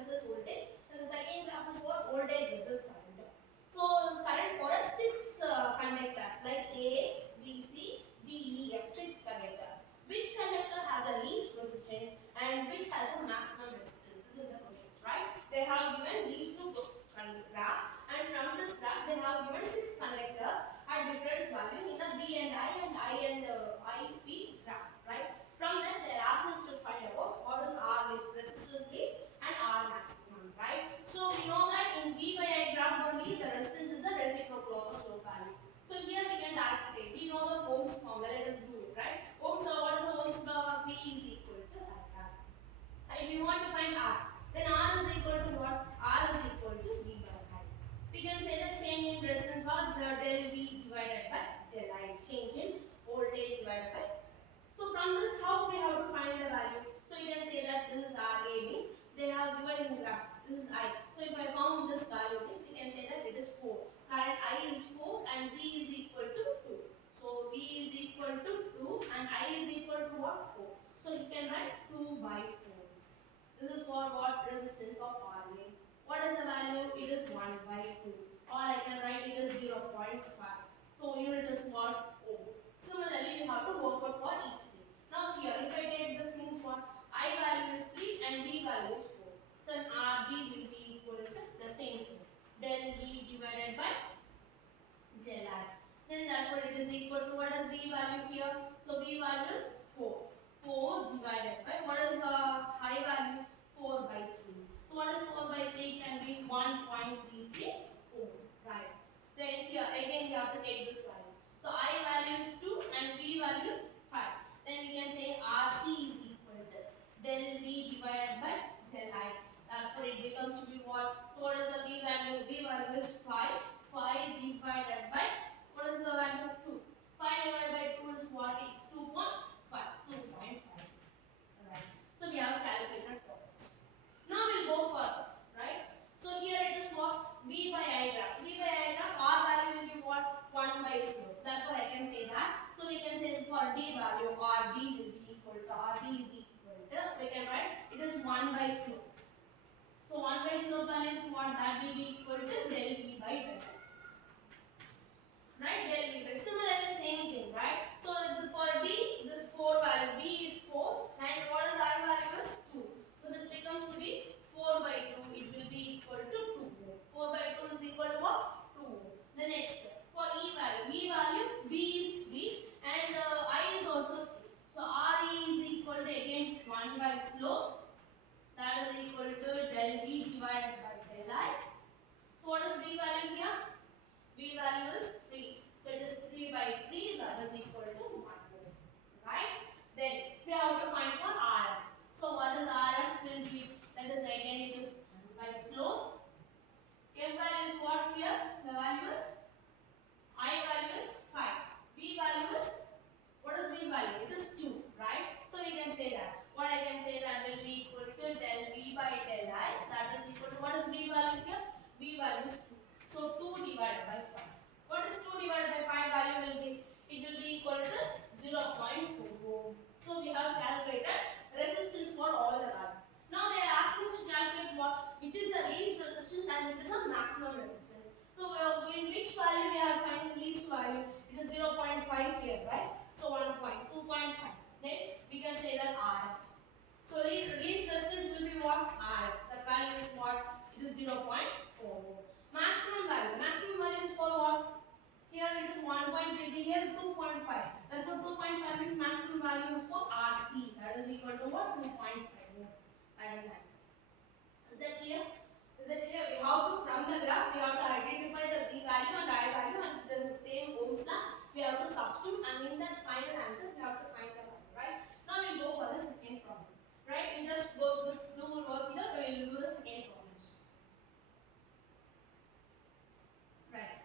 versus voltage, and the second graph is what voltage versus current. So current for a 6 conductors like A, B, C, D, E, F, 6 conductors. Which conductor has the least resistance and which has the maximum resistance? This is the question, right? They have given these two graphs, and from this graph they have given 6 conductors at different value in the B and I and IP graph, right? From that they ask us to find out what is R resistance least and R maximum, right? So we know that in V by I graph only the resistance is the reciprocal of a slope value. So here we can calculate. We know the Ohm's formula. Let us do it, right? Ohm's law. What is the Ohm's law? V is equal to I. If we want to find R, then R is equal to what? R is equal to V by I. We can say that change in resistance or del V divided by del I. Change in voltage divided by. So from this, how we have to find the value? So you can say that this is R A means they have given in the graph. This is I. So if I found this value, means we can say that it is 4. Current I is 4 and V is equal to 2. So V is equal to 2 and I is equal to what? 4. So you can write 2 by 4. This is for what? Resistance of RA. What is the value? It is 1 by 2. Or I can write it as 0.5. So unit is what? Ohm. Similarly, we have to work out for each thing. Now here, if I take this means what? I value is 3 and B value is 4. So RB will be equal to the same thing. Del V divided by del I. Then therefore it is equal to what is B value here? So B value is 4. 4 divided by what is the high value? 4 by 3. So what is 4 by 3? Can be 1.33 ohm. Right. Then here again we have to take this value. So I value is 2 and B value is 5. Then we can say RC is equal to del V divided by del I. Therefore it becomes to be what? So what is the V value? V value is 5. 5 divided by what is the value? 2. 5 divided by 2 is what? It's 2.5. 2.5. Alright. So we have calculated for this. Now we'll go for this. Right? So here it is what? V by I graph. V by I graph, R value will be what? 1 by slope. Therefore I can say that. So we can say for D value, RD will be equal to, RD is equal to, we can write it is 1 by slope. So 1 by slope value is what? That will be equal to del V by del. Right? Del V by. Similarly, same thing, right? So for D, this 4 value, B is 4 and what is I value is 2. So this becomes to be 4 by 2, it will be equal to 2. 4 by 2 is equal to what? 2. The next, for E value, B is 3 and I is also 3. So RE is equal to again 1 by slope, that is equal to del V divided by del I. So what is B value here? B value is 3. So it is 3 by 3, that is equal to 1 ohm. Right? Then we have to find for RF. So what is RF will be, that is again it is 1 by slope. M value is what here? The value is, I value is 5. B value is, what is B value? It is 2. Right? So we can say that. What I can say that will be equal to del V by del I. That is equal to, what is B value here? B value is 2. So 2 divided by 5. What is 2 divided by 5 value will be? It will be equal to 0.4 ohm. So we have calculated resistance for all the values. Now they are asking us to calculate what? Which is the least resistance and which is the maximum resistance. So in which value we are finding least value? It is 0.5 here, right? So 2.5. Then we can say that RF. So least resistance will be what? RF. The value is what? It is 0.4. Maximum value is for what? Here it is 1.3, here 2.5. Therefore 2.5 means maximum value is for RC. That is equal to what? 2.5. That is answer. Is that clear? Is that clear? We have to, from the graph, we have to identify the V value and I value and the same Ohm's law. We have to substitute and in that final answer, we have to find the value, right? Now we will go for the second problem. Right? We just go do work here, we will do the second problems. Right.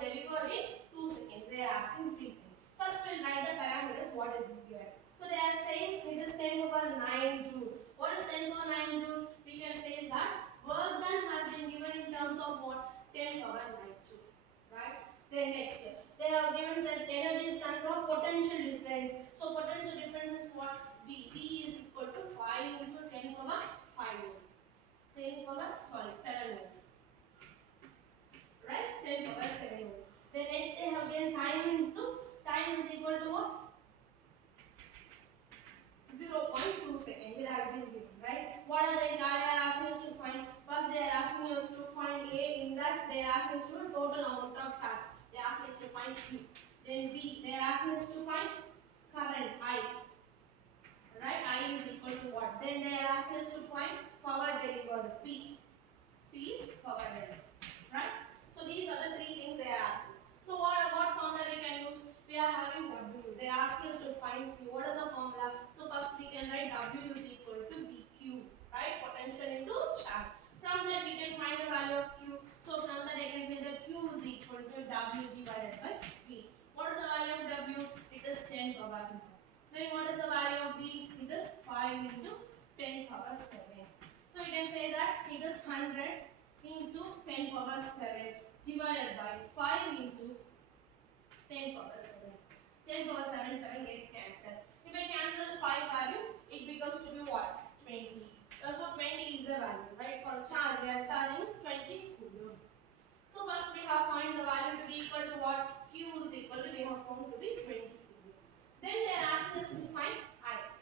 delivered in 2 seconds. They are asking 3 seconds. First we'll write the parameters what is given. So they are saying it is 10 power 9 joule. What is 10 power 9 joule? We can say that work done has been given in terms of what? 10 power 9 joule. Right? Then next, they have given that energy stands for potential difference. So potential difference is what? V. V is equal to 5 into 10 power 5 volt. 10 power, sorry, 7 volt. Right? 10 power 7 volt. Then next they have given time is equal to what? 0.2 seconds. It has been given, right? What are they asking us to find? First, they are asking us to find A. In that, they are asking us to find total amount of charge. They are asking us to find Q. Then B. They are asking us to find current I. Right? I is equal to what? Then they are asking us to find power delivered. P. C is power delivered. Right? So these are the three things they are asking. So what formula we can use? We are having W. They are asking us to find Q. What is the formula? So first we can write W is equal to BQ. Right? Potential into charge. From that we can find the value of Q. So from that I can say that Q is equal to W divided by V. What is the value of W? It is 10 power 9. Then what is the value of V? It is 5 into 10 power 7. So we can say that it is 100 into 10 power 7 divided by 5 into 10 power 7. 10 power 7, 7 gets cancelled. If I cancel the 5 value, it becomes to be what? 20. Therefore 20 is the value, right? For charge, we are charging is 20 coulomb. So first we have find the value to be equal to what? Q is equal to, we have found to be 20 coulomb. Then they are asking us to find I.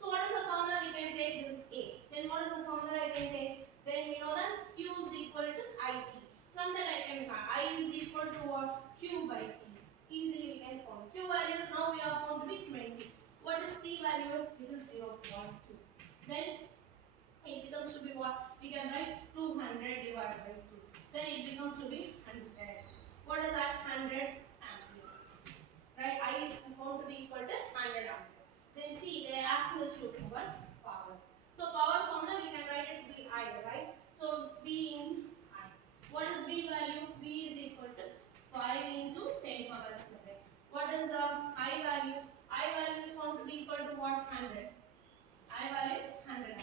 So what is the formula we can take? This is A. Then what is the formula I can take? Then we know that Q is equal to IT. From that I can find I is equal to what? Q by T. Easily we can find. Q value now we have found to be 20. What is T value? It is 0.2. Then it becomes to be what? We can write 200 divided by 2. Then it becomes to be 100. What is that? 100 ampere. Right? I is found to be equal to 100 ampere. Then see, they are asking us to prove power. So power formula we can write it to be I, right? So B in I. What is B value? B is equal to 5 into 10 power 7. What is the I value? I value is found to be equal to what? 100. I value is 100.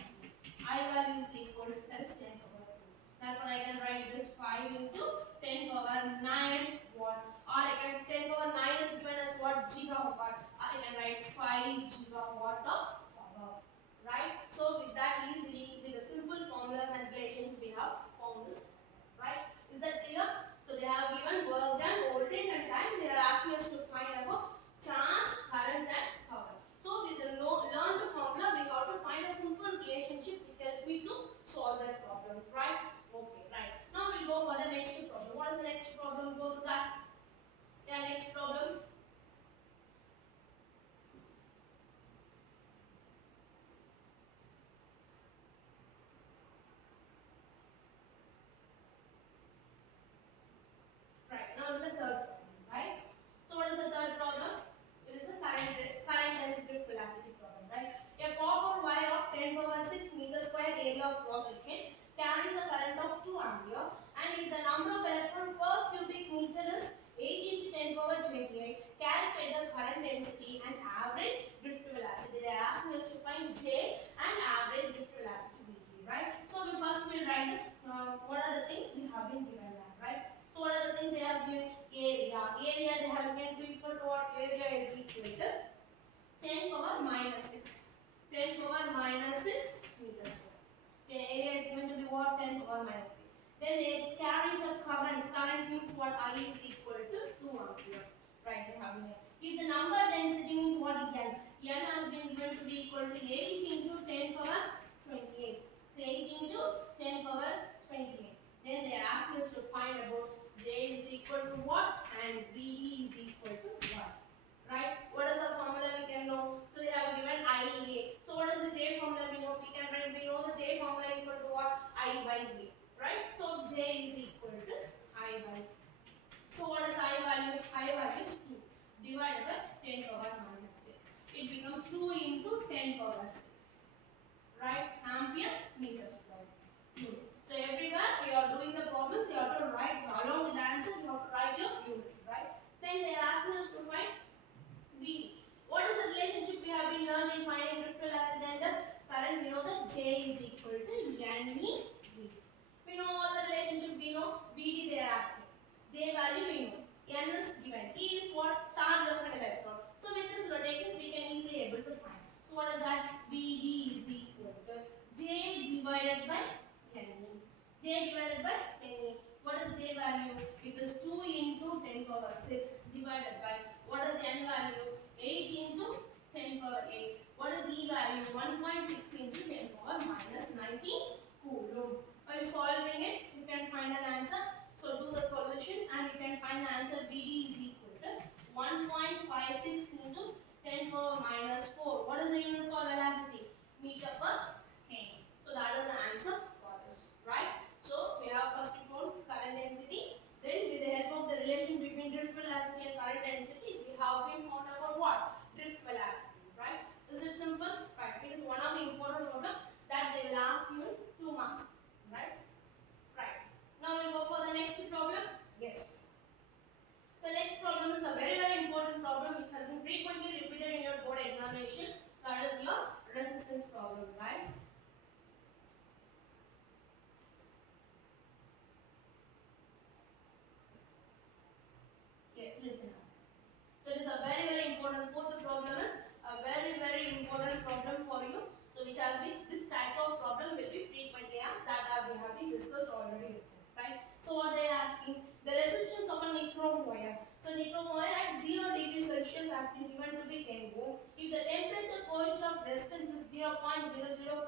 I value is equal to, that is 10 power 2. Therefore I can write this 5 into 10 power 9 watt. Or I can 10 power 9 is given as what? Gigawatt. Or I can write 5 gigawatt of power. Right? So with that easily, with the simple formulas and relations we have found this answer. Right? Is that clear? So they have given work done, voltage and time. They are asking us to find about charge, current and power. So with the learned formula, we have to find a simple relationship which help me to solve that problems. Right? Okay, right. Now we'll go for the next problem. What is the next problem? Go to that. Yeah, next problem. Right, now the third problem, right? So what is the third problem? It is a current and drift velocity problem, right? A copper wire of 10 power 6 meter square area of cross section carries a current of 2 ampere, and if the number of electron per cubic meter is 8 into 10 power 28, calculate the current density and average drift velocity. They are asking us to find J and average drift velocity Vt, right? So we first will write what are the things we have been given that, right? So what are the things they have given? Area. Area they have given to equal to what? Area is equal to 10 power minus 6. 10 power minus 6 meters square. Area is given to be what? 10 power minus 6. Then it carries a current. Current means what? I is equal to 2 ampere. Right, they have given. If the number density means what? N. N has been given to be equal to 8 into 10 power 28. So 8 into 10 power 28. Then they ask us to find about J is equal to what and VE is equal to what. Right? What is the formula we can know? So they have given IEA. So what is the J formula we know? We can write, we know the J formula equal to what? I by A. Right? So J is equal to I by A. So what is I value? I value is 2 divided by 10 power minus 6. It becomes 2 into 10 power 6. Right? Ampere meter square. So everywhere you are doing the problems, you have to write along with the answer, you have to write your that J is equal to NE VD. We know all the relationship, we know VD they are asking. J value we know. N is given. E is what? Charge of an electron. So with this rotations we can easily able to find. So what is that? VD is equal to J divided by NE. J divided by NE. What is J value? It is 2 into 10 power 6 divided by, what is N value? 8 into 10 power 8. What is E value? 1.6 into 10 power minus 19 coulomb. While solving it, you can find an answer. So do the solutions and you can find the answer. VD is equal to 1.56 into 10 power minus 4. What is the unit for velocity? Meter per second. So that is the answer for this, right? So we have first found current density. Then with the help of the relation between drift velocity and current density, we have been found about what? Drift velocity, right? Is it simple? Right. It is one of the important problems that they will ask you in 2 marks, right? Right. Now we'll go for the next problem. Yes. So next problem is a very important problem which has been frequently repeated in your board examination. That is your resistance problem, right? Yes, listen up. So it is a very important. Fourth problem is a very important problem for you. So which this type of problem will be frequently asked, that we have been discussed already itself, right? So what they are asking, the resistance of a nichrome wire. So nichrome wire at 0 degrees Celsius has been given to be 10 ohm. If the temperature coefficient of resistance is 0.004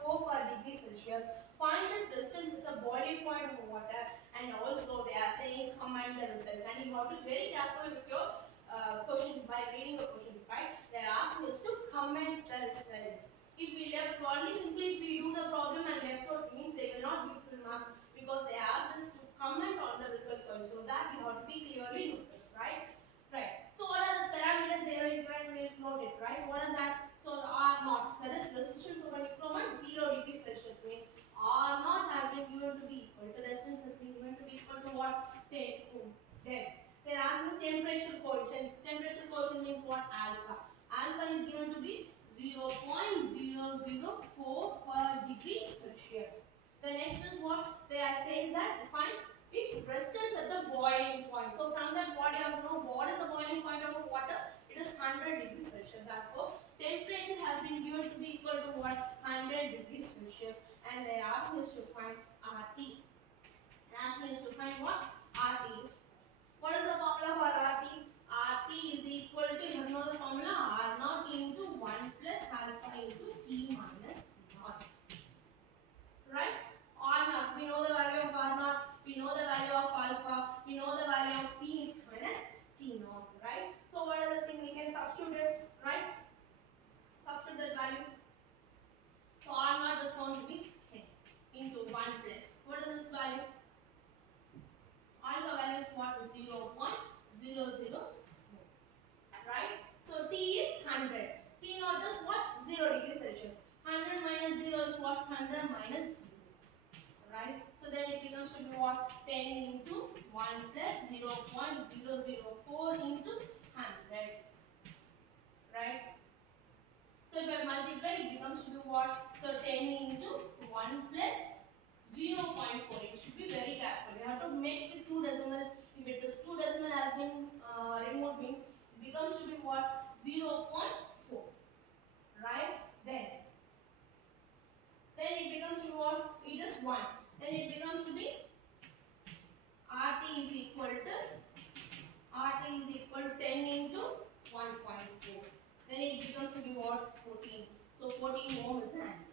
per degree Celsius, find its resistance at the boiling point of water, and also they are saying command the results. And you have to be very careful with your questions by reading the questions, right? They are asking us to comment the result. If we left only simply if we do the problem and left out, means they will not give full marks, because they ask us to comment on the results also. That we have to be clearly noticed, right? Right. So what are the parameters they have given? We note it, right? What is that? So R naught, that is resistance of a nichrome at 0 degrees Celsius, means R naught has been given to be equal to, resistance has been given to be equal to what? 10 ohm. Then they are asking temperature coefficient. Temperature coefficient means what? Alpha. Alpha is given to be 0.004 per degree Celsius. The next is what they are saying, that find its resistance at the boiling point. So from that what you have to know, what is the boiling point of water? It is 100 degrees Celsius. Therefore, temperature has been given to be equal to what? 100 degrees Celsius. And they are asking us to find RT. They are asking us to find what? RT is. What is the formula for RT? RT is equal to, you know the formula, R naught into 1 plus alpha into T minus T naught. Right? R naught, we know the value of R naught, we know the value of alpha, we know the value of T minus T naught, right? So what are the things we can substitute it, right? Substitute that value. So R naught is found to be 10 into 1 plus. What is this value? Alpha value is what? 0.004. Right? So T is 100. T naught is what? 0 degrees Celsius. 100 minus 0 is what? 100 minus 0. Right? So then it becomes to be what? 10 into 1 plus 0.004 into 100. Right? So if I multiply, it becomes to be what? So 10 into 1 plus 0.4. It should be very careful. You have to make the two decimals. If it is two decimal has been removed, means it becomes to be what? 0.4. Right? Then it becomes to be what? It is 1. Then it becomes to be RT is equal to 10 into 1.4. Then it becomes to be what? 14. So 14 ohm is the answer.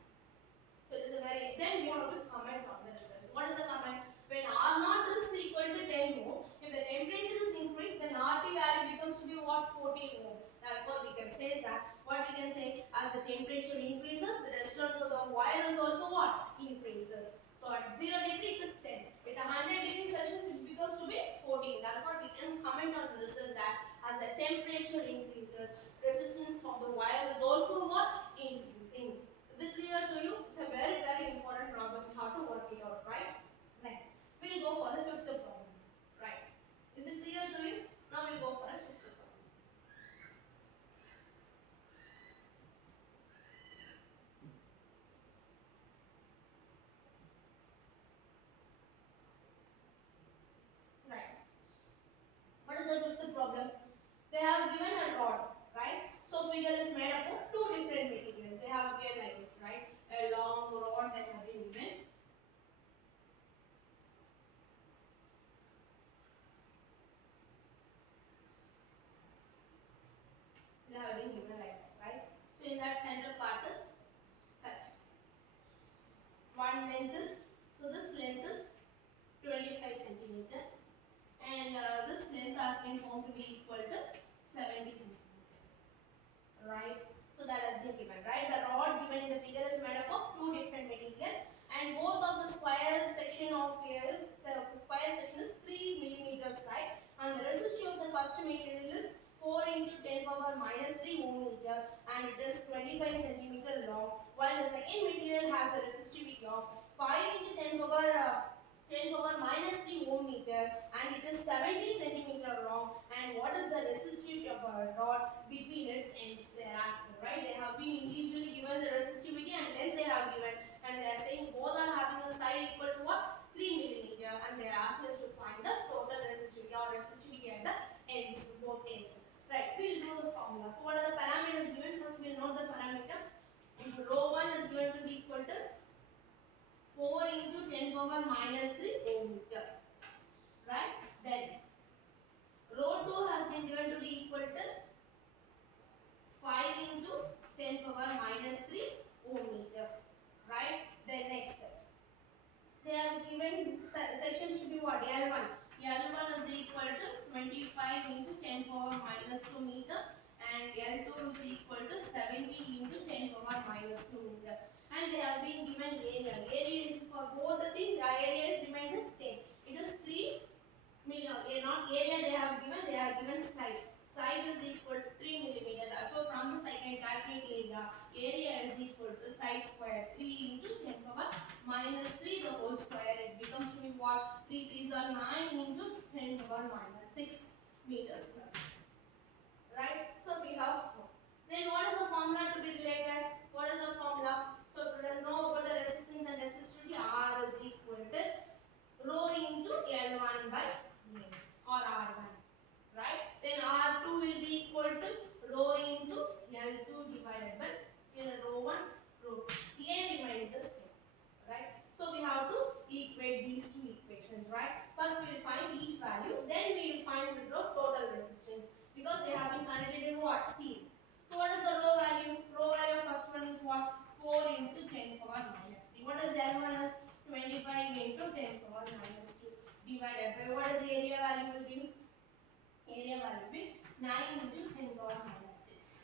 So it is a very, then we have to comment on the results. What is the comment? When R naught is equal to 10 ohm, if the temperature is increased, then RT value becomes to be what? 14 ohm. Therefore, we can say that, what we can say, as the temperature increases, the resistance of the wire is also what? Increases. So at 0 degree it is 10. With 100 degrees Celsius, it becomes to be 14. Therefore, we can comment on the results that as the temperature increases, resistance of the wire is also what? Increasing. Is it clear to you? It's a very important problem. You have to work it out, right? Right. We'll go for the fifth problem. Right. Is it clear to you? Now we'll go for a fifth problem. rod, right? So figure is made up of two different materials. They have given like this, right? A long rod that have been given. They have been given like that, right? So in that center part is cut. One length is, so this length is 25 centimeter, and this length has been found to be equal to 70 centimeter, right? So that has been given, right? The rod given in the figure is made up of two different materials, and both of the square section of here is, square section is 3 millimeters side, and the resistance of the first material is 4 into 10 power minus 3 ohm meter, and it is 25 centimeter long, while the second material has a resistivity of 5 into 10 power minus 3 ohm meter, and it is 70 centimeter long. And what is the resistivity of a rod between its ends? They are asking, right? They have been individually given the resistivity and length they have given, and they are saying both are having a side equal to what? 3 millimeter, and they are asking us to find the total resistivity or resistivity at the ends, both ends. Right, we'll do the formula. So what are the parameters given? First we'll note the parameter. Rho 1 is given to be equal to 4 into 10 power minus 3 ohm meter. Right? Then rho 2 has been given to be equal to 5 into 10 power minus 3 ohm meter. Right? Then next, they have given sections to be what? L1. L1 is equal to 25 into 10 power minus 2 meter, and L2 is equal to 70 into 10 power minus 2 meter. And they have been given area. Area is for both the things, area is remains the same. It is 3 million. Not area they have given side. Side is equal to 3 millimeter. Therefore, from this I can calculate area. Area is equal to side square 3 into 10 power minus 3 the whole square. It becomes to be what? 3 3s are 9 into 10 power minus 6 meters square. Right? So we have 4. Then what is the formula to be related? What is the formula? So to know about the resistance and resistivity, R is equal to rho into L1 by A or R1. Right? Then R2 will be equal to rho into L2 divided by rho 1, rho 2. A remains the same. Right? So we have to equate these two equations, right? First we will find each value, then we will find the total resistance, because they have been connected in what? Series. So what is the rho value? Rho value of first one is what? 4 into 10 power minus 3. What is L1 is? 25 into 10 power minus 2 divided by what is the area value will be? Area value will be 9 into 10 power minus 6.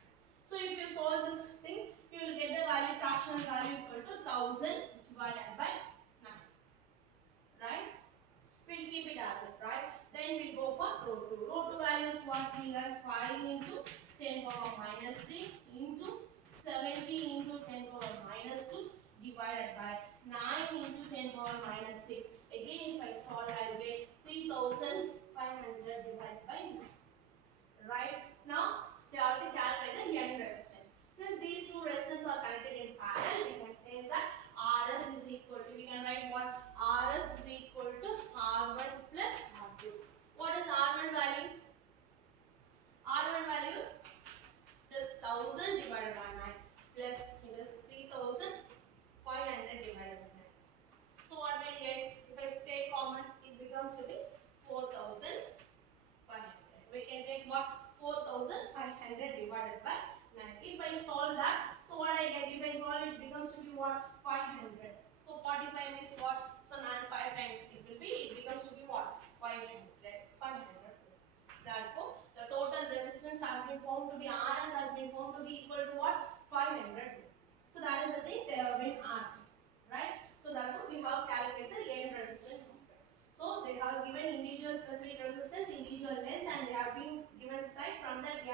So if you solve this thing, you will get the value, fractional value equal to 1000 divided by 9. Right? We'll keep it as it, right? Then we go for rho 2. Rho 2 value is what? We have 5 into 10 power minus 3 into 70 into 10 power minus 2 divided by 9 into 10 power minus 6. Again, if I solve, I will get 3500 divided by 9. Right? Now, we have to calculate the end resistance. Since these two resistances are connected in parallel, we can say that Rs is equal to, we can write what? Rs is equal to R1 plus R2. What is R1 value? R1 value is this 1000 divided by 9 plus it is 3500 divided by 9. So what we get? If I take common, it becomes to be 4500. We can take what? 4500 divided by 9. If I solve that, so what I get? If I solve it, becomes to be what? 500. So 45 means what? So 9 5 times it will be, it becomes to be what? 500. 500. Therefore, the total resistance has been found to be, Rs has been found to be equal to what? 500. So that is the thing they have been asked. Right? So therefore, we have calculated the end resistance of it. So they have given individual specific resistance, individual length, and they have been given side. From that we